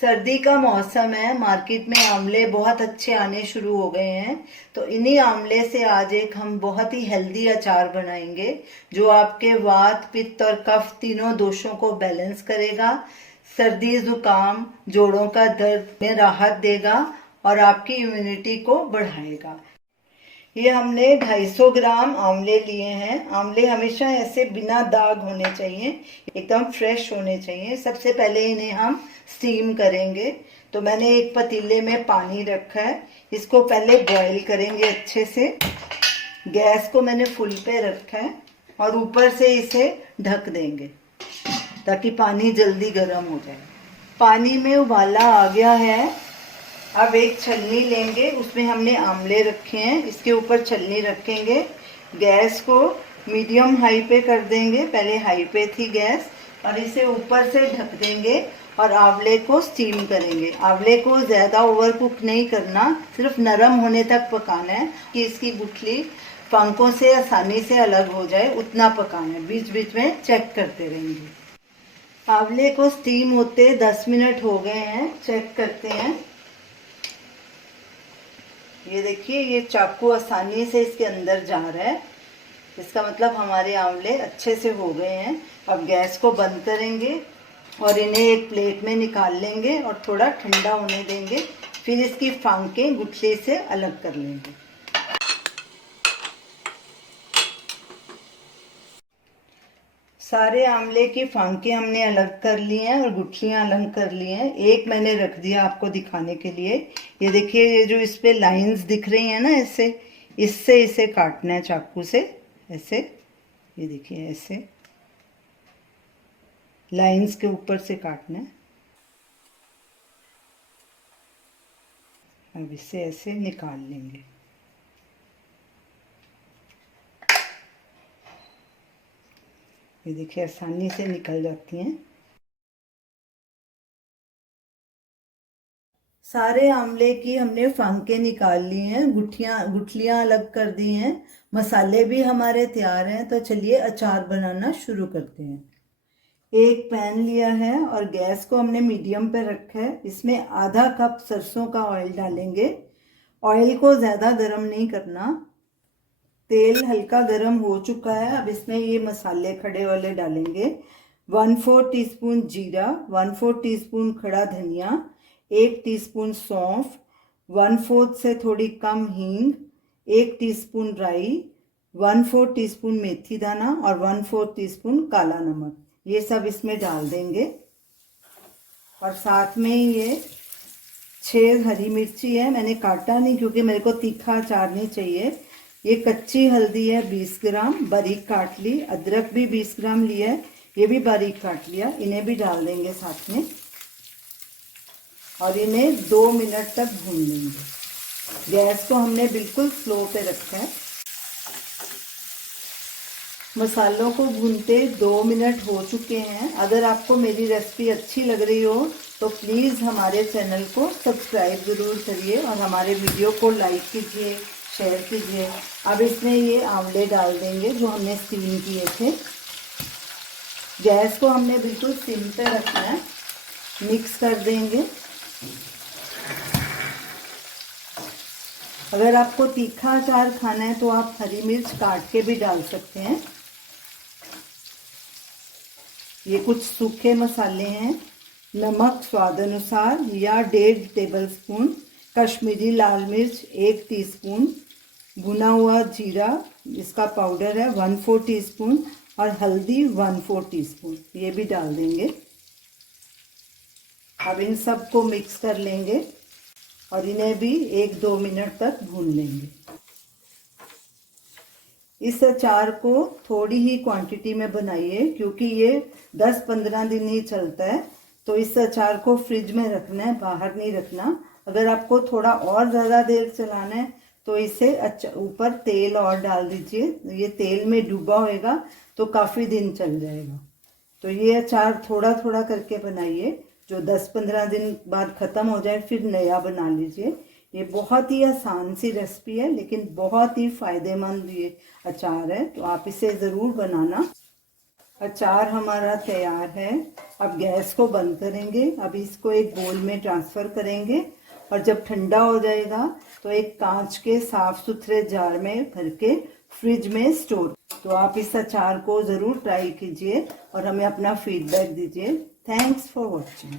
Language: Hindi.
सर्दी का मौसम है, मार्केट में आंवले बहुत अच्छे आने शुरू हो गए हैं। तो इन्हीं आंवले से आज एक हम बहुत ही हेल्दी अचार बनाएंगे जो आपके वात, पित्त और कफ तीनों दोषों को बैलेंस करेगा। सर्दी, जुकाम, जोड़ों का दर्द में राहत देगा और आपकी इम्यूनिटी को बढ़ाएगा। ये हमने 250 ग्राम आंवले लिए हैं। आंवले हमेशा ऐसे बिना दाग होने चाहिए, एकदम फ्रेश होने चाहिए। सबसे पहले इन्हें हम स्टीम करेंगे। तो मैंने एक पतीले में पानी रखा है, इसको पहले बॉईल करेंगे अच्छे से। गैस को मैंने फुल पे रखा है और ऊपर से इसे ढक देंगे ताकि पानी जल्दी गर्म हो जाए। पानी में उबाला आ गया है। अब एक छलनी लेंगे, उसमें हमने आंवले रखे हैं, इसके ऊपर छलनी रखेंगे। गैस को मीडियम हाई पे कर देंगे, पहले हाई पे थी गैस, और इसे ऊपर से ढक देंगे और आंवले को स्टीम करेंगे। आंवले को ज़्यादा ओवर कुक नहीं करना, सिर्फ नरम होने तक पकाना है कि इसकी गुठली पंखों से आसानी से अलग हो जाए, उतना पकाना है। बीच बीच में चेक करते रहेंगे। आंवले को स्टीम होते 10 मिनट हो गए हैं, चेक करते हैं। ये देखिए, ये चाकू आसानी से इसके अंदर जा रहा है, इसका मतलब हमारे आंवले अच्छे से हो गए हैं। अब गैस को बंद करेंगे और इन्हें एक प्लेट में निकाल लेंगे और थोड़ा ठंडा होने देंगे। फिर इसकी फांकें गुठली से अलग कर लेंगे। सारे आंवले की फांकें हमने अलग कर ली हैं और गुठलियां अलग कर ली हैं। एक मैंने रख दिया आपको दिखाने के लिए। ये देखिए, ये जो इस पे लाइंस दिख रही हैं ना, ऐसे, इससे इसे काटना है चाकू से, ऐसे। ये देखिए, ऐसे लाइंस के ऊपर से काटना है। अब इसे ऐसे निकाल लेंगे। ये देखिए, आसानी से निकल जाती हैं। सारे आंवले की हमने फांके निकाल ली हैं, गुठलियां अलग कर दी हैं। मसाले भी हमारे तैयार हैं। तो चलिए अचार बनाना शुरू करते हैं। एक पैन लिया है और गैस को हमने मीडियम पे रखा है। इसमें आधा कप सरसों का ऑयल डालेंगे। ऑयल को ज़्यादा गर्म नहीं करना। तेल हल्का गर्म हो चुका है। अब इसमें ये मसाले खड़े वाले डालेंगे। 1/4 टीस्पून जीरा, 1/4 टीस्पून खड़ा धनिया, 1 टीस्पून सौंफ, 1/4 से थोड़ी कम हींग, 1 टीस्पून राई, 1/4 टीस्पून मेथी दाना और 1/4 टीस्पून काला नमक। ये सब इसमें डाल देंगे। और साथ में ये 6 हरी मिर्ची है, मैंने काटा नहीं क्योंकि मेरे को तीखा अचार नहीं चाहिए। ये कच्ची हल्दी है 20 ग्राम, बारीक काट ली। अदरक भी 20 ग्राम लिया है, ये भी बारीक काट लिया। इन्हें भी डाल देंगे साथ में और इन्हें 2 मिनट तक भून लेंगे। गैस को हमने बिल्कुल स्लो पे रखा है। मसालों को भूनते 2 मिनट हो चुके हैं। अगर आपको मेरी रेसिपी अच्छी लग रही हो तो प्लीज़ हमारे चैनल को सब्सक्राइब ज़रूर करिए और हमारे वीडियो को लाइक कीजिए, शेयर कीजिए। अब इसमें ये आंवले डाल देंगे जो हमने स्टीम किए थे। गैस को हमने बिल्कुल सिम पे रखना है। मिक्स कर देंगे। अगर आपको तीखा अचार खाना है तो आप हरी मिर्च काट के भी डाल सकते हैं। ये कुछ सूखे मसाले हैं। नमक स्वाद अनुसार या 1.5 टेबलस्पून, कश्मीरी लाल मिर्च 1 टीस्पून, भुना हुआ जीरा, इसका पाउडर है 1/4 टीस्पून, और हल्दी 1/4 टीस्पून, ये भी डाल देंगे। अब इन सब को मिक्स कर लेंगे और इन्हें भी 1-2 मिनट तक भून लेंगे। इस अचार को थोड़ी ही क्वांटिटी में बनाइए क्योंकि ये 10-15 दिन ही चलता है। तो इस अचार को फ्रिज में रखना है, बाहर नहीं रखना। अगर आपको थोड़ा और ज़्यादा देर चलाना है तो इसे ऊपर तेल और डाल दीजिए। ये तेल में डूबा होएगा तो काफ़ी दिन चल जाएगा। तो ये अचार थोड़ा थोड़ा करके बनाइए, जो 10-15 दिन बाद ख़त्म हो जाए फिर नया बना लीजिए। ये बहुत ही आसान सी रेसिपी है लेकिन बहुत ही फ़ायदेमंद ये अचार है, तो आप इसे ज़रूर बनाना। अचार हमारा तैयार है। अब गैस को बंद करेंगे। अब इसको एक बोल में ट्रांसफर करेंगे और जब ठंडा हो जाएगा तो एक कांच के साफ सुथरे जार में भर के फ्रिज में स्टोर। तो आप इस अचार को ज़रूर ट्राई कीजिए और हमें अपना फीडबैक दीजिए। Thanks for watching.